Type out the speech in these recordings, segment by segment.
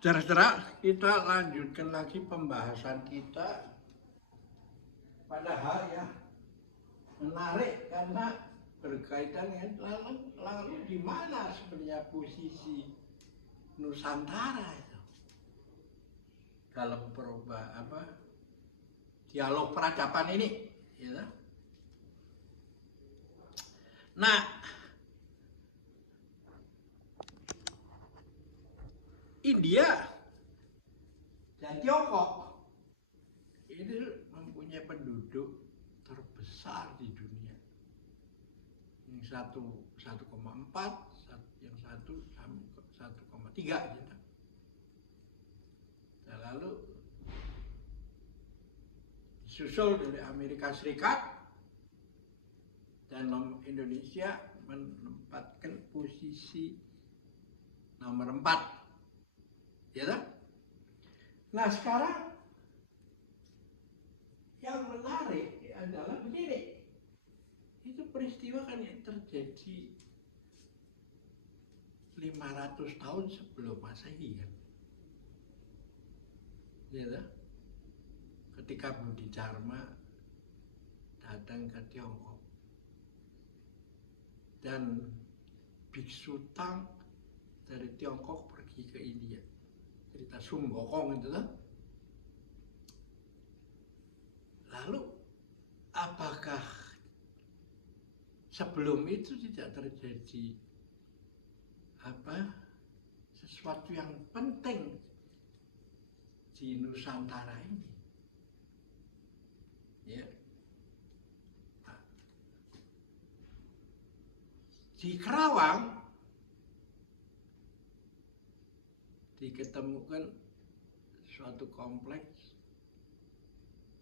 Saudara-saudara, kita lanjutkan lagi pembahasan kita. Padahal ya menarik karena berkaitan dengan lalu di mana sebenarnya posisi Nusantara itu dalam dialog peradaban ini, ya. Nah, India dan Tiongkok ini mempunyai penduduk terbesar di dunia. Yang satu 1,4, yang satu 1,3 gitu. Nah, lalu disusul dari Amerika Serikat dan Indonesia menempatkan posisi nomor 4. Ya kan? Nah, sekarang yang menarik adalah begini. Itu peristiwa kan yang terjadi 500 tahun sebelum Masehi kan. Ya kan? Ketika Budi Dharma datang ke Tiongkok dan Biksu Tang dari Tiongkok pergi ke India. Cerita Sun Gokong itu kan. Lalu apakah sebelum itu tidak terjadi sesuatu yang penting di Nusantara ini? Ya. Nah, di Kerawang diketemukan suatu kompleks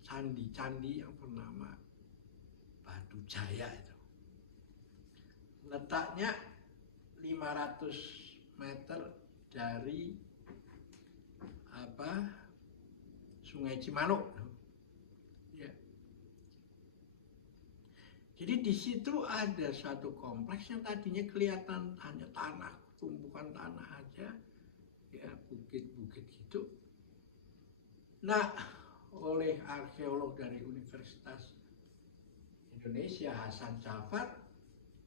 candi-candi yang bernama Batu Jaya itu. Letaknya 500 meter dari Sungai Cimanuk. Ya. Jadi di situ ada satu kompleks yang tadinya kelihatan hanya tanah, tumpukan tanah aja. Ya, bukit-bukit gitu. Nah, oleh arkeolog dari Universitas Indonesia Hasan Jafar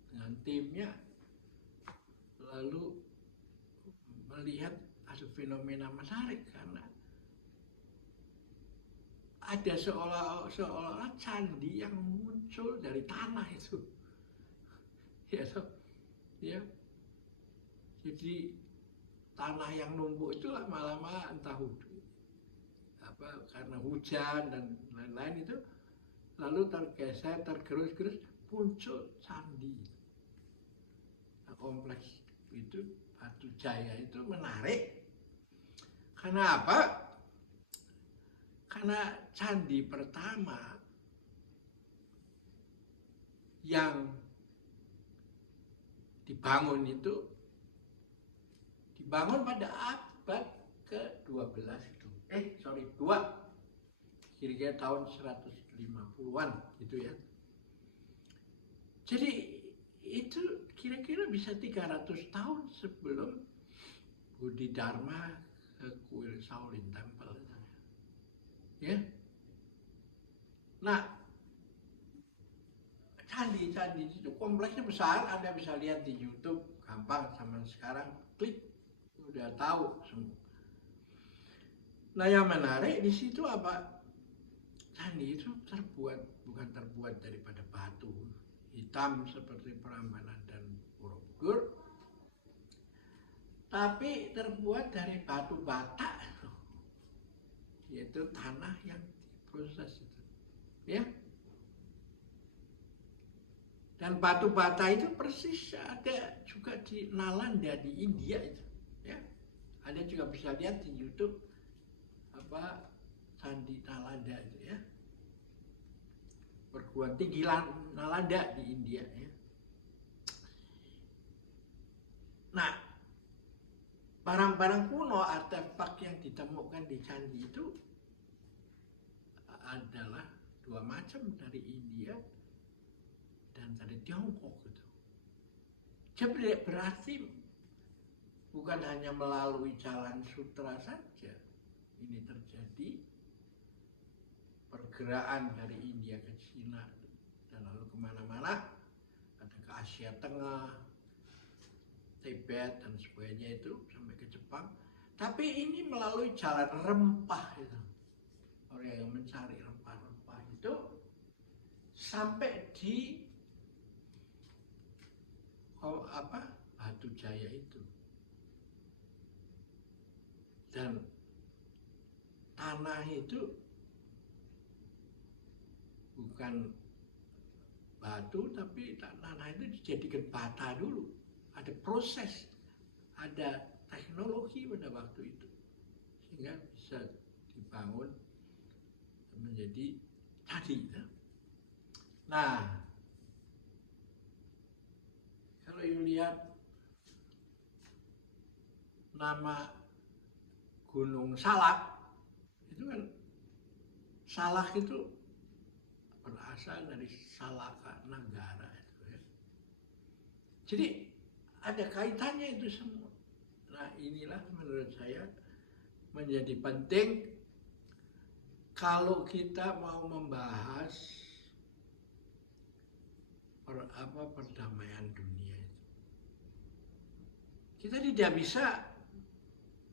dengan timnya lalu melihat ada fenomena menarik karena ada seolah-olah candi yang muncul dari tanah itu. Ya. Jadi tanah yang numpuk itu lama-lama entah karena hujan dan lain-lain itu lalu tergeser, tergerus-gerus, muncul candi. Nah, kompleks itu Batu Jaya itu menarik. Karena apa? Karena candi pertama yang dibangun itu dibangun pada abad ke-12 itu. 2. Kira-kira tahun 150-an gitu ya. Jadi itu kira-kira bisa 300 tahun sebelum Budi Dharma ke kuil Shaolin Temple. Ya. Nah, candi-candi itu kompleksnya besar, Anda bisa lihat di YouTube, gampang zaman sekarang, klik udah tahu semua. Nah, yang menarik di situ apa? Candi itu bukan terbuat daripada batu hitam seperti Prambanan dan Borobudur, tapi terbuat dari batu bata, yaitu tanah yang diproses itu, ya. Dan batu bata itu persis ada juga di Nalanda di India itu, ya. Anda juga bisa lihat di YouTube Candi Nalanda itu, ya. Perguruan tinggi Nalanda di India, ya. Nah, barang-barang kuno, artefak yang ditemukan di candi itu adalah 2 macam, dari India dan dari Tiongkok gitu. Jadi berarti bukan hanya melalui jalan sutra saja. Ini terjadi pergerakan dari India ke Cina dan lalu kemana-mana, ada ke Asia Tengah, Tibet dan sebagainya itu sampai ke Jepang. Tapi ini melalui jalan rempah itu. Orang yang mencari rempah-rempah itu sampai di Batu Jaya itu. Dan tanah itu bukan batu, tapi tanah itu dijadikan bata dulu. Ada proses, ada teknologi pada waktu itu, sehingga bisa dibangun menjadi tadi. Nah, kalau you lihat nama Gunung Salak, itu kan Salak itu berasal dari Salaka Nagara itu ya. Jadi ada kaitannya itu semua. Nah, inilah menurut saya menjadi penting kalau kita mau membahas perdamaian dunia itu. Kita tidak bisa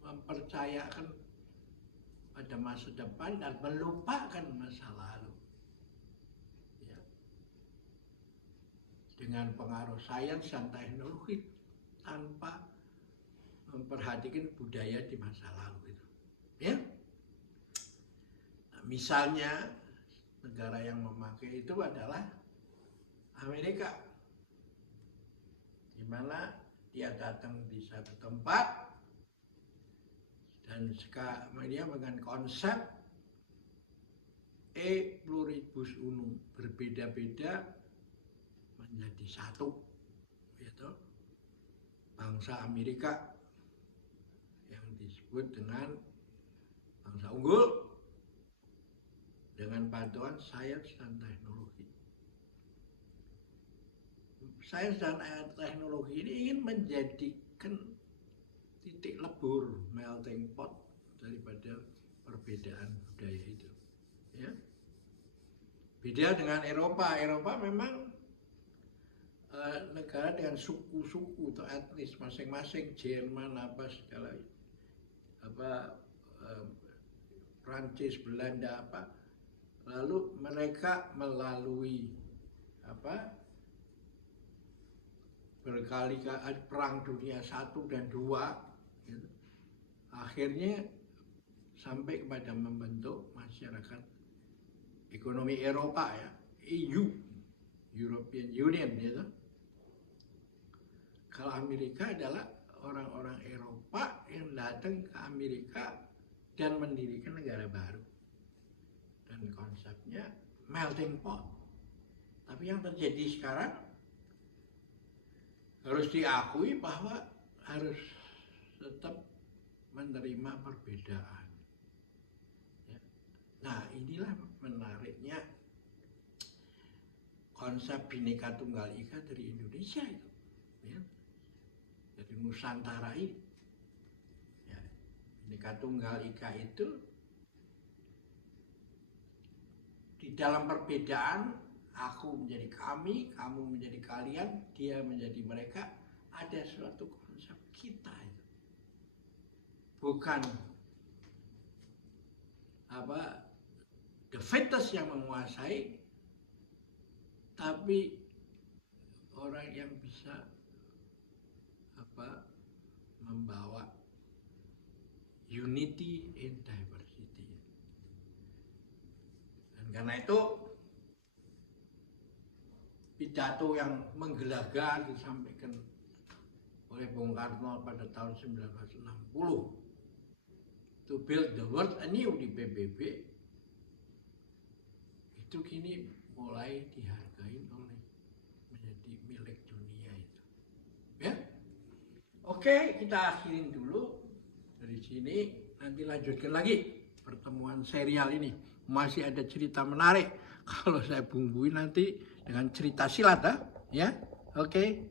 mempercayakan pada masa depan dan melupakan masa lalu. Ya. Dengan pengaruh sains dan teknologi tanpa memperhatikan budaya di masa lalu itu. Ya. Nah, misalnya negara yang memakai itu adalah Amerika, di mana dia datang di satu tempat dan dia dengan konsep E pluribus unum, berbeda-beda menjadi satu, yaitu bangsa Amerika yang disebut dengan bangsa unggul dengan bantuan sains dan teknologi. Sains dan teknologi ini ingin menjadikan titik lebur, melting pot daripada perbedaan budaya itu. Ya. Beda dengan Eropa. Eropa memang negara dengan suku-suku atau etnis masing-masing, Jerman segala Prancis, Belanda lalu mereka melalui berkali-kali perang dunia 1 dan 2 gitu. Akhirnya sampai kepada membentuk masyarakat ekonomi Eropa ya, EU, European Union gitu. Kalau Amerika adalah orang-orang Eropa yang datang ke Amerika dan mendirikan negara baru. Dan konsepnya melting pot. Tapi yang terjadi sekarang harus diakui bahwa harus tetap menerima perbedaan. Ya. Nah, inilah menariknya konsep Bhinneka Tunggal Ika dari Indonesia itu. Ya. Dari Nusantara ini. Ya. Bhinneka Tunggal Ika itu di dalam perbedaan, aku menjadi kami, kamu menjadi kalian, dia menjadi mereka, ada suatu konsep kita itu. Bukan the fittest yang menguasai, tapi orang yang bisa membawa unity in diversity. Dan karena itu pidato yang menggelagar disampaikan oleh Bung Karno pada tahun 1960 to build the world anew di PBB itu kini mulai dihargai oleh menjadi milik dunia itu. Ya, oke, kita akhirin dulu dari sini. Nanti lanjutkan lagi pertemuan serial ini. Masih ada cerita menarik. Kalau saya bumbuin nanti dengan cerita silat, ya. Oke.